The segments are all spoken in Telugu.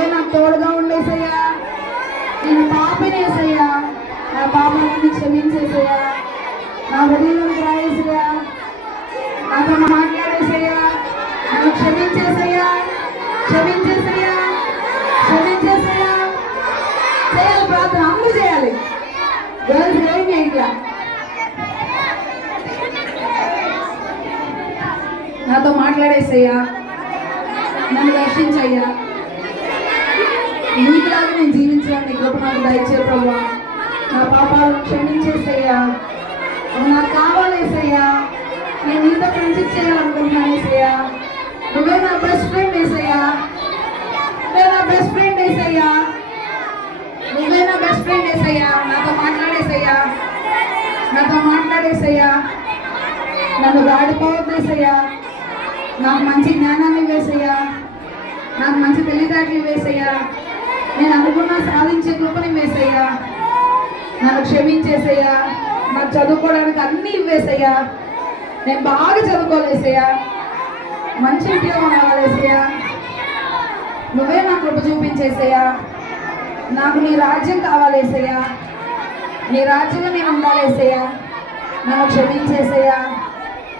నువ్వే నాకు తోడుగా ఉండేసయ్యా. నేను పాపనేసయ్యా, నా పాపాన్ని క్షమించేసయ్యా, నా హృదయంలోకి రాయేసయ్యా, నాతో మాట్లాడేసయ్యా, నన్ను క్షమించేసయ్యా, క్షమించేసయ్యా, క్షమించేసయ్యా. చేయాలి ప్రార్థన, అందరూ చేయాలి. గర్ల్స్ ఏమి ఇట్లా నాతో మాట్లాడేసయ్యా, నన్ను దర్శించయ్యా, నీకులాగా నేను జీవించడానికి కృప నాకు దయచే ప్రభువా. నా పాపాలను క్షమించేసయ్యా, నాకు కావాలేసయ్యా, నేను నీతో ఫ్రెండ్షిప్ చేయాలనుకుంటున్నాను ఏసయ్యా. నువ్వే నా బెస్ట్ ఫ్రెండ్ ఏసయ్యా, నువ్వే నా బెస్ట్ ఫ్రెండ్ ఏసయ్యా, నువ్వే నా బెస్ట్ ఫ్రెండ్ ఏసయ్యా. నాతో మాట్లాడేసయ్యా, నాతో మాట్లాడేసయ్యా, నన్ను వాడిపోవద్దేసయ్యా, నాకు మంచి జ్ఞానాన్ని వేసయ్యా, నాకు మంచి తెలివితేటలు వేసయ్యా, నేను అనుకున్నా సాధించే కృపని వేసయ్యా, నన్ను క్షమించేసయ్యా, నాకు చదువుకోవడానికి అన్నీ ఇవ్వేసయ్యా, నేను బాగా చదువుకోలేసయ్యా, మంచి ఉద్యోగం రావాలేసయ్యా, నువ్వే నా కృప చూపించేసయ్యా, నాకు నీ రాజ్యం కావాలేసయ్యా, నీ రాజ్యంలో నేను ఉండాలేసయ్యా, నన్ను క్షమించేసయ్యా,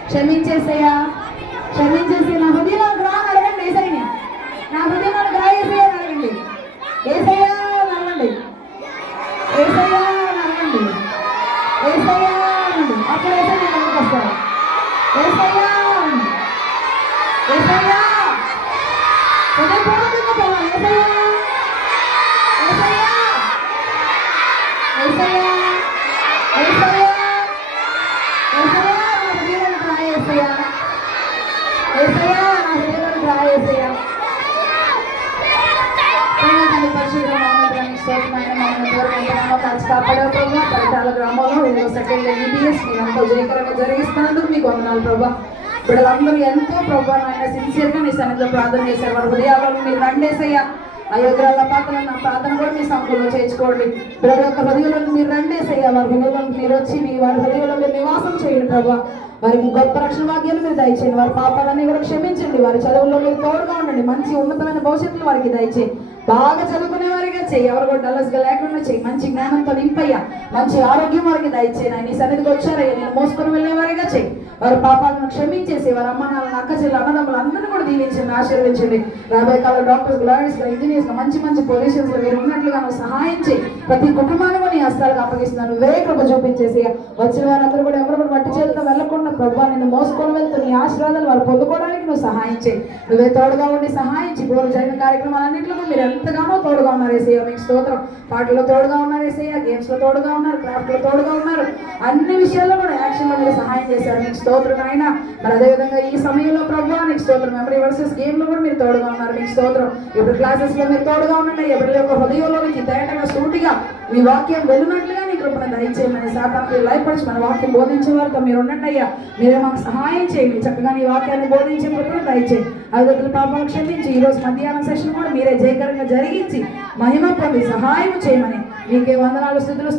క్షమించేసయ్యా, క్షమించేసి నా హృదయంలోకి రా అడగండి ఏసయ్యని, నా హృదయంలోకి రా ఏసయ్యా అడగండి, ఏసయ్యా అడగండి, ఏసయ్యా అడగండి, ఏసయ్యా అనండి. అప్పుడు ఏసయ్య ఎందుకు వస్తారు? ఏసయ్యా అనండి, ఏసయ్యా హృదయపూర్వకంగా పోవాలి. ఏసయ్యా, ఏసయ్యా, ఏసయ్యా, ఏసయ్యా, ఏసయ్యా నా హృదయంలోకి రా ఏసయ్యా, ఏసయ్యా నా హృదయంలోకి రా ఏసయ్యా. పరిటాల గ్రామంలో 2వ EBS మీరంతా జయకరంగా జరిగిస్తున్నందుకు మీకు వందనాలు ప్రభా. బిడ్డలందరూ ఎంతో ప్రభా నాయన సిన్సియర్గా నీ సన్నిధిలో ప్రార్థన చేశారు. వారి హృదయాలను మీరు రండేసయ్యా. అయోగ్యాల పాత్రలు నా ప్రార్థన కూడా మీ సంఖ్యలో చేర్చుకోండి. బిడ్డల యొక్క హృదయాలను మీరు రండేసయ్యా. వారి హృదయాలను మీరు వచ్చి వారి హృదయంలో మీరు నివాసం చేయండి ప్రభా. వారికి గొప్ప రక్షణ భాగ్యాన్ని మీరు దయచేయండి. వారి పాపాలన్నీ కూడా క్షమించండి. వారి చదువుల్లో మీరు తోడుగా ఉండండి. మంచి ఉన్నతమైన భవిష్యత్తులు వారికి దయచేయండి. బాగా చదువుకునే వారిగా చెయ్యి, ఎవరు కూడా డల్లస్గా లేకుండా చెయ్యి. మంచి జ్ఞానంతో నింపయ్యా, మంచి ఆరోగ్యం వారికి దయచేయి. నీ సన్నిధికి వచ్చారయ్యా, నేను మోసుకొని వెళ్ళేవారిగా చెయ్యి. వారి పాపాలను క్షమించేసి వారి అమ్మ నాన్న అక్క చెల్లి అన్నదమ్ములు అందరినీ కూడా దీవించండి, ఆశీర్వదించండి. రాబోయే కాలంలో డాక్టర్స్, లాయర్స్, ఇంజనీర్స్ మంచి మంచి పొజిషన్స్ మీరు ఉన్నట్లుగా నువ్వు సహాయం చేయి. ప్రతి కుటుంబాన్ని నీ హస్తాలకు అప్పగిస్తున్నాను. నువ్వే కృప చూపించేసి వచ్చిన వారందరూ కూడా ఎవరు కూడా మట్టి చేతితో వెళ్ళకుండా ప్రభావ నిన్ను మోసుకొని వెళ్తూ నీ ఆశీర్వాదాలు వారు పొందుకోవడానికి నువ్వు సహాయం చేయి. నువ్వే తోడుగా ఉండి సహాయం చేయి. ఇప్పుడు జరిగిన కార్యక్రమాలన్నింటిలో మీరు ఎంతగానో తోడుగా ఉన్నారు ఏసయ్య. మీకు స్తోత్రం. పాటలో తోడుగా ఉన్నారు ఏసయ్య, గేమ్స్లో తోడుగా ఉన్నారు, క్రాఫ్ట్లో తోడుగా ఉన్నారు, అన్ని విషయాల్లో కూడా యాక్షన్లో మీరు సహాయం చేశారు. మీకు స్తోత్రం అయినా మరి అదేవిధంగా ఈ సమయంలో ప్రభావ నీకు స్తోత్రం. మెమరీ వర్సెస్ గేమ్లో కూడా మీరు తోడుగా ఉన్నారు. మీకు స్తోత్రం. ఇప్పుడు క్లాసెస్లో మీరు తోడుగా ఉండండి. ఎవరి యొక్క హృదయంలోనికి తేటగా సూటిగా మీ వాక్యం వెళ్ళినట్లుగా నీ కృపను దయచేయమని సాతానికి లయపరిచి మన వాక్యం బోధించే వారితో మీరు ఉండండి అయ్యా. మీరే మాకు సహాయం చేయండి. చక్కగా నీ వాక్యాన్ని బోధించే కృపను దయచేయి. అధికారుల పాపాలు క్షమించి ఈరోజు మధ్యాహ్నం సెషన్ కూడా మీరే జయకరంగా జరిగించి మహిమ పొంది సహాయం చేయమని మీకే వందనాలు స్తుతులు